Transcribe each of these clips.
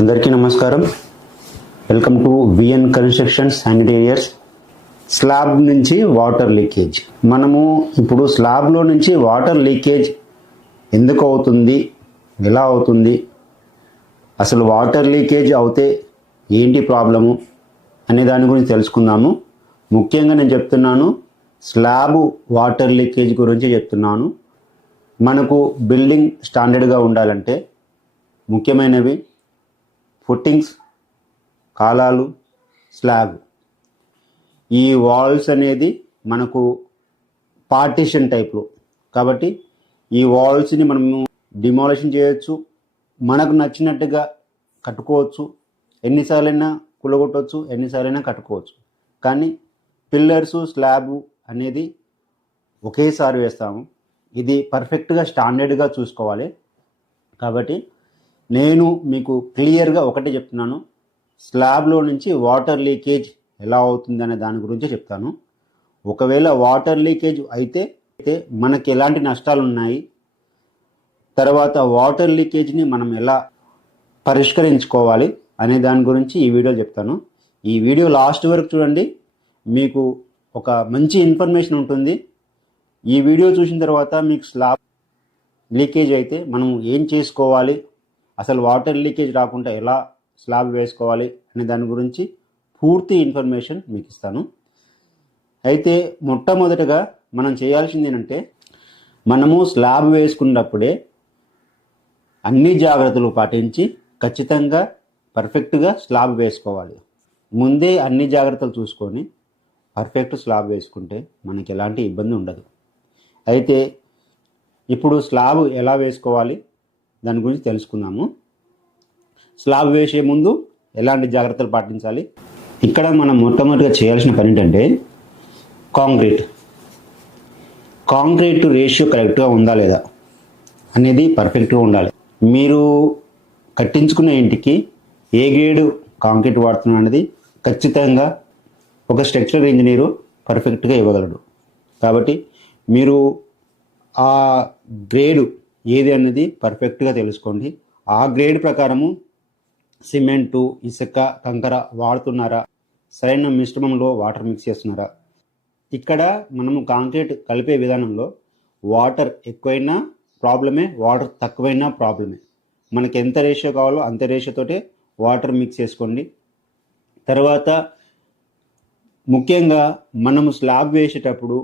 అందరికీ నమస్కారం. Welcome to V N constructions శానిటేరియర్స్ slab నుంచి వాటర్ లీకేజ్ మనము ఇప్పుడు స్లాబ్లో నుంచి వాటర్ లీకేజ్ ఎందుకు అవుతుంది? ఎలా అవుతుంది? అసలు వాటర్ లీకేజ్ అవుతే ఏంటి ప్రాబ్లము అనే దాని గురించి తెలుసుకుందాము. ముఖ్యంగా నేను చెప్తున్నాను స్లాబ్ వాటర్ లీకేజ్ గురించి చెప్తున్నాను. మనకు బిల్డింగ్ స్టాండర్డ్గా ఉండాలంటే ముఖ్యమైనవి ఫుట్టింగ్స్ కాలాలు స్లాబ్ ఈ వాల్స్ అనేది మనకు పార్టీషన్ టైప్లో. కాబట్టి ఈ వాల్స్ని మనము డిమాలిషన్ చేయొచ్చు మనకు నచ్చినట్టుగా కట్టుకోవచ్చు. ఎన్నిసార్లైనా కులగొట్టవచ్చు ఎన్నిసార్లైనా కట్టుకోవచ్చు. కానీ పిల్లర్స్ స్లాబ్ అనేది ఒకేసారి వేస్తాము. ఇది పర్ఫెక్ట్గా స్టాండర్డ్గా చూసుకోవాలి. కాబట్టి నేను మీకు క్లియర్గా ఒకటే చెప్తున్నాను. స్లాబ్లో నుంచి వాటర్ లీకేజ్ ఎలా అవుతుంది అనే దాని గురించి చెప్తాను. ఒకవేళ వాటర్ లీకేజ్ అయితే అయితే మనకి ఎలాంటి నష్టాలు ఉన్నాయి? తర్వాత వాటర్ లీకేజ్ని మనం ఎలా పరిష్కరించుకోవాలి అనే దాని గురించి ఈ వీడియో చెప్తాను. ఈ వీడియో లాస్ట్ వరకు చూడండి. మీకు ఒక మంచి ఇన్ఫర్మేషన్ ఉంటుంది. ఈ వీడియో చూసిన తర్వాత మీకు స్లాబ్ లీకేజ్ అయితే మనం ఏం చేసుకోవాలి? అసలు వాటర్ లీకేజ్ రాకుండా ఎలా స్లాబ్ వేసుకోవాలి అనే దాని గురించి పూర్తి ఇన్ఫర్మేషన్ మీకు ఇస్తాను. అయితే మొట్టమొదటగా మనం చేయాల్సింది ఏంటంటే మనము స్లాబ్ వేసుకున్నప్పుడే అన్ని జాగ్రత్తలు పాటించి ఖచ్చితంగా పర్ఫెక్ట్గా స్లాబ్ వేసుకోవాలి. ముందే అన్ని జాగ్రత్తలు చూసుకొని పర్ఫెక్ట్ స్లాబ్ వేసుకుంటే మనకి ఎలాంటి ఇబ్బంది ఉండదు. అయితే ఇప్పుడు స్లాబ్ ఎలా వేసుకోవాలి? దాని గురించి తెలుసుకుందాము. స్లాబ్ వేసే ముందు ఎలాంటి జాగ్రత్తలు పాటించాలి? ఇక్కడ మనం మొట్టమొదటిగా చేయాల్సిన పని ఏంటంటే కాంక్రీట్. కాంక్రీట్ రేషియో కరెక్ట్గా ఉందా లేదా అనేది పర్ఫెక్ట్గా ఉండాలి. మీరు కట్టించుకున్న ఇంటికి ఏ గ్రేడు కాంక్రీట్ వాడుతున్నా అనేది ఖచ్చితంగా ఒక స్ట్రక్చరల్ ఇంజనీరు పర్ఫెక్ట్గా ఇవ్వగలడు. కాబట్టి మీరు ఆ గ్రేడు ఏది అనేది పర్ఫెక్ట్గా తెలుసుకోండి. ఆ గ్రేడ్ ప్రకారము సిమెంటు ఇసుక కంకర వాడుతున్నారా? సరైన మిశ్రమంలో వాటర్ మిక్స్ చేస్తున్నారా? ఇక్కడ మనము కాంక్రీట్ కలిపే విధానంలో వాటర్ ఎక్కువైనా ప్రాబ్లమే వాటర్ తక్కువైనా ప్రాబ్లమే మనకి ఎంత రేషియో కావాలో అంత రేషియోతోటే వాటర్ మిక్స్ చేసుకోండి. తర్వాత ముఖ్యంగా మనము స్లాబ్ వేసేటప్పుడు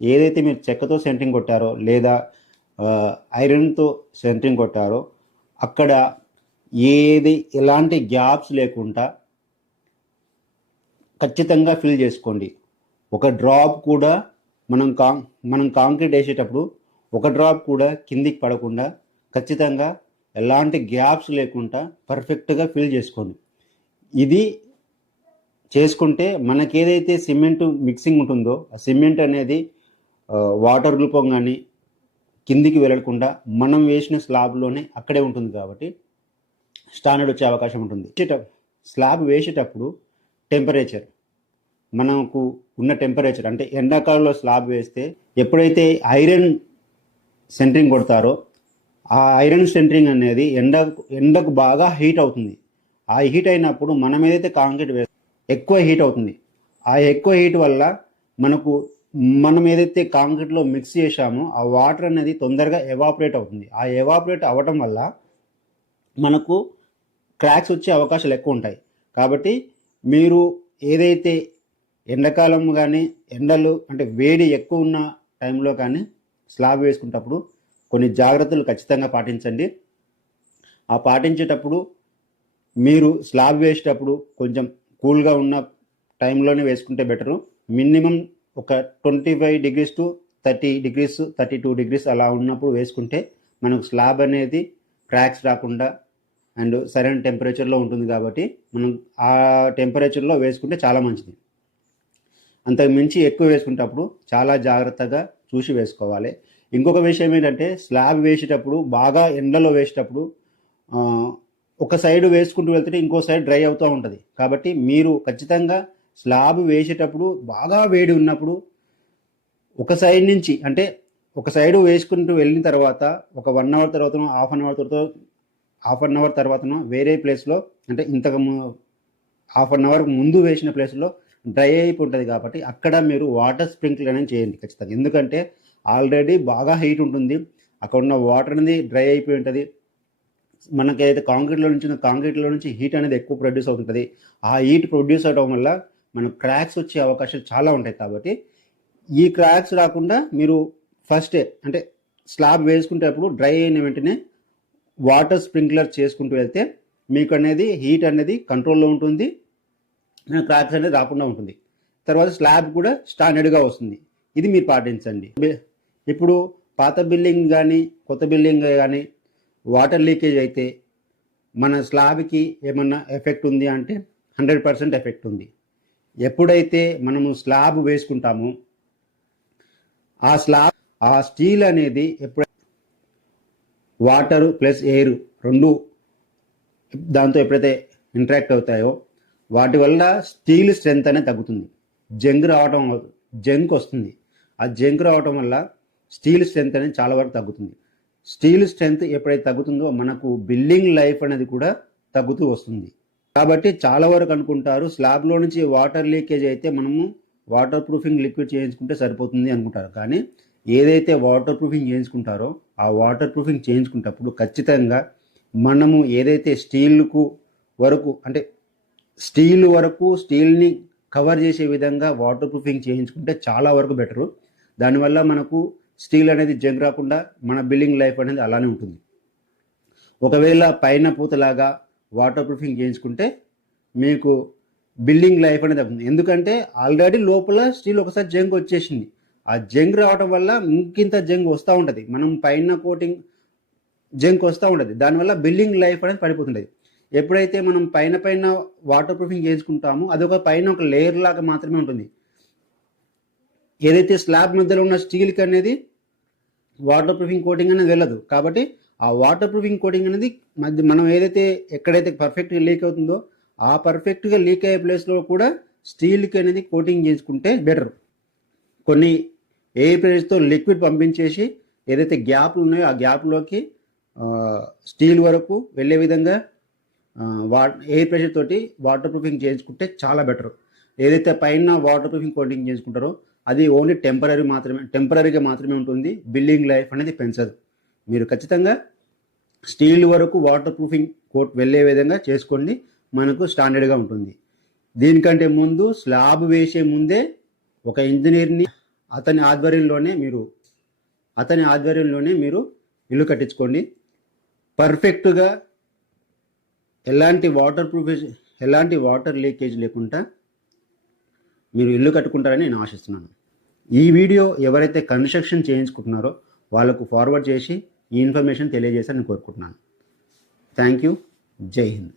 ఏదైతే మీరు చెక్కతో సెంటింగ్ కొట్టారో లేదా ఐరన్తో సెంటరింగ్ కొట్టారో. అక్కడ ఏది ఎలాంటి గ్యాప్స్ లేకుండా ఖచ్చితంగా ఫిల్ చేసుకోండి. ఒక డ్రాప్ కూడా మనం కా మనం కాంక్రీట్ వేసేటప్పుడు ఒక డ్రాప్ కూడా కిందికి పడకుండా ఖచ్చితంగా ఎలాంటి గ్యాప్స్ లేకుండా పర్ఫెక్ట్గా ఫిల్ చేసుకోండి. ఇది చేసుకుంటే మనకి ఏదైతే సిమెంట్ మిక్సింగ్ ఉంటుందో ఆ సిమెంట్ అనేది వాటర్ రూపం కానీ కిందికి వెళ్ళకుండా మనం వేసిన స్లాబ్లోనే అక్కడే ఉంటుంది కాబట్టి స్టాండర్డ్ వచ్చే అవకాశం ఉంటుంది. స్లాబ్ వేసేటప్పుడు టెంపరేచర్ మనకు ఉన్న టెంపరేచర్ అంటే ఎండాకాలంలో స్లాబ్ వేస్తే ఎప్పుడైతే ఐరన్ సెంటరింగ్ కొడతారో ఆ ఐరన్ సెంటరింగ్ అనేది ఎండ ఎండకు బాగా హీట్ అవుతుంది. ఆ హీట్ అయినప్పుడు మనం ఏదైతే కాంక్రీట్ వేస్తే ఎక్కువ హీట్ అవుతుంది. ఆ ఎక్కువ హీట్ వల్ల మనకు మనం ఏదైతే కాంక్రీట్లో మిక్స్ చేశామో ఆ వాటర్ అనేది తొందరగా ఎవాపరేట్ అవుతుంది. ఆ ఎవాపరేట్ అవ్వటం వల్ల మనకు క్రాక్స్ వచ్చే అవకాశాలు ఎక్కువ ఉంటాయి. కాబట్టి మీరు ఏదైతే ఎండాకాలం కానీ ఎండలు అంటే వేడి ఎక్కువ ఉన్న టైంలో కానీ స్లాబ్ వేసుకునేటప్పుడు కొన్ని జాగ్రత్తలు ఖచ్చితంగా పాటించండి. ఆ పాటించేటప్పుడు మీరు స్లాబ్ వేసేటప్పుడు కొంచెం కూల్గా ఉన్న టైంలోనే వేసుకుంటే బెటరు మినిమం ఒక twenty five degrees to thirty degrees thirty two degrees అలా ఉన్నప్పుడు వేసుకుంటే మనకు స్లాబ్ అనేది క్రాక్స్ రాకుండా అండ్ సరైన టెంపరేచర్లో ఉంటుంది కాబట్టి మనం ఆ టెంపరేచర్లో వేసుకుంటే చాలా మంచిది. అంతకు మించి ఎక్కువ వేసుకునేటప్పుడు చాలా జాగ్రత్తగా చూసి వేసుకోవాలి. ఇంకొక విషయం ఏంటంటే స్లాబ్ వేసేటప్పుడు బాగా ఎండలో వేసేటప్పుడు ఒక సైడ్ వేసుకుంటూ వెళ్తుంటే ఇంకో సైడ్ డ్రై అవుతూ ఉంటుంది. కాబట్టి మీరు ఖచ్చితంగా స్లాబ్ వేసేటప్పుడు బాగా వేడి ఉన్నప్పుడు ఒక సైడ్ నుంచి అంటే ఒక సైడ్ వేసుకుంటూ వెళ్ళిన తర్వాత ఒక వన్ అవర్ తర్వాత హాఫ్ అన్ అవర్ తర్వాత హాఫ్ అన్ అవర్ తర్వాతనో వేరే ప్లేస్లో అంటే ఇంతకు హాఫ్ అన్ అవర్ ముందు వేసిన ప్లేస్లో డ్రై అయిపోయి ఉంటుంది కాబట్టి అక్కడ మీరు వాటర్ స్ప్రింక్లర్ అనేది చేయండి ఖచ్చితంగా. ఎందుకంటే ఆల్రెడీ బాగా హీట్ ఉంటుంది అక్కడ ఉన్న వాటర్ అనేది డ్రై అయిపోయి ఉంటుంది. మనకి ఏదైతే కాంక్రీట్లో నుంచి కాంక్రీట్లో నుంచి హీట్ అనేది ఎక్కువ ప్రొడ్యూస్ అవుతుంటుంది. ఆ హీట్ ప్రొడ్యూస్ అవడం వల్ల మనకు క్రాక్స్ వచ్చే అవకాశాలు చాలా ఉంటాయి కాబట్టి ఈ క్రాక్స్ రాకుండా మీరు ఫస్ట్ అంటే స్లాబ్ వేసుకునేటప్పుడు డ్రై అయిన వెంటనే వాటర్ స్ప్రింక్లర్ చేసుకుంటూ వెళ్తే మీకు అనేది హీట్ అనేది కంట్రోల్లో ఉంటుంది క్రాక్స్ అనేది రాకుండా ఉంటుంది. తర్వాత స్లాబ్ కూడా స్టాండర్డ్గా వస్తుంది. ఇది మీరు పాటించండి. ఇప్పుడు పాత బిల్డింగ్ కానీ కొత్త బిల్డింగ్ కానీ వాటర్ లీకేజ్ అయితే మన స్లాబ్కి ఏమన్నా ఎఫెక్ట్ ఉంది అంటే హండ్రెడ్ పర్సెంట్ ఎఫెక్ట్ ఉంది. ఎప్పుడైతే మనము స్లాబ్ వేసుకుంటామో ఆ స్లాబ్ ఆ స్టీల్ అనేది ఎప్పుడు వాటర్ ప్లస్ ఎయిర్ రెండు దాంతో ఎప్పుడైతే ఇంటరాక్ట్ అవుతాయో వాటి వల్ల స్టీల్ స్ట్రెంత్ అనేది తగ్గుతుంది. జంగ్ రావటం జంక్ వస్తుంది. ఆ జంక్ రావటం వల్ల స్టీల్ స్ట్రెంత్ అనేది చాలా వరకు తగ్గుతుంది. స్టీల్ స్ట్రెంత్ ఎప్పుడైతే తగ్గుతుందో మనకు బిల్డింగ్ లైఫ్ అనేది కూడా తగ్గుతూ వస్తుంది. కాబట్టి చాలా వరకు అనుకుంటారు స్లాబ్లో నుంచి వాటర్ లీకేజ్ అయితే మనము వాటర్ ప్రూఫింగ్ లిక్విడ్ చేయించుకుంటే సరిపోతుంది అనుకుంటారు. కానీ ఏదైతే వాటర్ ప్రూఫింగ్ చేయించుకుంటారో ఆ వాటర్ ప్రూఫింగ్ చేయించుకున్నప్పుడు ఖచ్చితంగా మనము ఏదైతే స్టీల్కు వరకు అంటే స్టీల్ వరకు స్టీల్ని కవర్ చేసే విధంగా వాటర్ ప్రూఫింగ్ చేయించుకుంటే చాలా వరకు బెటరు దానివల్ల మనకు స్టీల్ అనేది జంగ్ రాకుండా మన బిల్డింగ్ లైఫ్ అనేది అలానే ఉంటుంది. ఒకవేళ పైన పూతలాగా వాటర్ ప్రూఫింగ్ చేయించుకుంటే మీకు బిల్డింగ్ లైఫ్ అనేది అవుతుంది. ఎందుకంటే ఆల్రెడీ లోపల స్టీల్ ఒకసారి జంగ్ వచ్చేసింది. ఆ జంగ్ రావడం వల్ల ఇంకింత జంగ్ వస్తూ ఉంటుంది. మనం పైన కోటింగ్ జంక్ వస్తూ ఉంటుంది. దానివల్ల బిల్డింగ్ లైఫ్ అనేది పడిపోతుంది ఎప్పుడైతే మనం పైన పైన వాటర్ ప్రూఫింగ్ చేయించుకుంటామో అది ఒక పైన ఒక లేయర్ లాగా మాత్రమే ఉంటుంది. ఏదైతే స్లాబ్ మధ్యలో ఉన్న స్టీల్కి అనేది వాటర్ ప్రూఫింగ్ కోటింగ్ అనేది వెళ్ళదు. కాబట్టి ఆ వాటర్ ప్రూఫింగ్ కోటింగ్ అనేది మధ్య మనం ఏదైతే ఎక్కడైతే పర్ఫెక్ట్గా లీక్ అవుతుందో ఆ పర్ఫెక్ట్గా లీక్ అయ్యే ప్లేస్లో కూడా స్టీల్కి అనేది కోటింగ్ చేసుకుంటే బెటర్ కొన్ని ఏ ప్లేస్తో లిక్విడ్ పంపించేసి ఏదైతే గ్యాప్లు ఉన్నాయో ఆ గ్యాప్లోకి స్టీల్ వరకు వెళ్ళే విధంగా వా ఎయిర్ ప్రెషర్ తోటి వాటర్ ప్రూఫింగ్ చేయించుకుంటే చాలా బెటర్ ఏదైతే పైన వాటర్ ప్రూఫింగ్ కోటింగ్ చేసుకుంటారో అది ఓన్లీ టెంపరీ మాత్రమే టెంపరీగా మాత్రమే ఉంటుంది. బిల్డింగ్ లైఫ్ అనేది పెంచదు. మీరు ఖచ్చితంగా స్టీల్ వరకు వాటర్ ప్రూఫింగ్ కోట్ వెళ్ళే విధంగా చేసుకోండి. మనకు స్టాండర్డ్గా ఉంటుంది. దీనికంటే ముందు స్లాబ్ వేసే ముందే ఒక ఇంజనీర్ని అతని ఆధ్వర్యంలోనే మీరు అతని ఆధ్వర్యంలోనే మీరు ఇల్లు కట్టించుకోండి. పర్ఫెక్ట్గా ఎలాంటి వాటర్ ప్రూఫేజ్ ఎలాంటి వాటర్ లీకేజ్ లేకుండా మీరు ఇల్లు కట్టుకుంటారని నేను ఆశిస్తున్నాను. ఈ వీడియో ఎవరైతే కన్స్ట్రక్షన్ చేయించుకుంటున్నారో వాళ్ళకు ఫార్వర్డ్ చేసి ఈ ఇన్ఫర్మేషన్ తెలియజేశాలని కోరుకుంటున్నాను. Thank you. జై హింద్.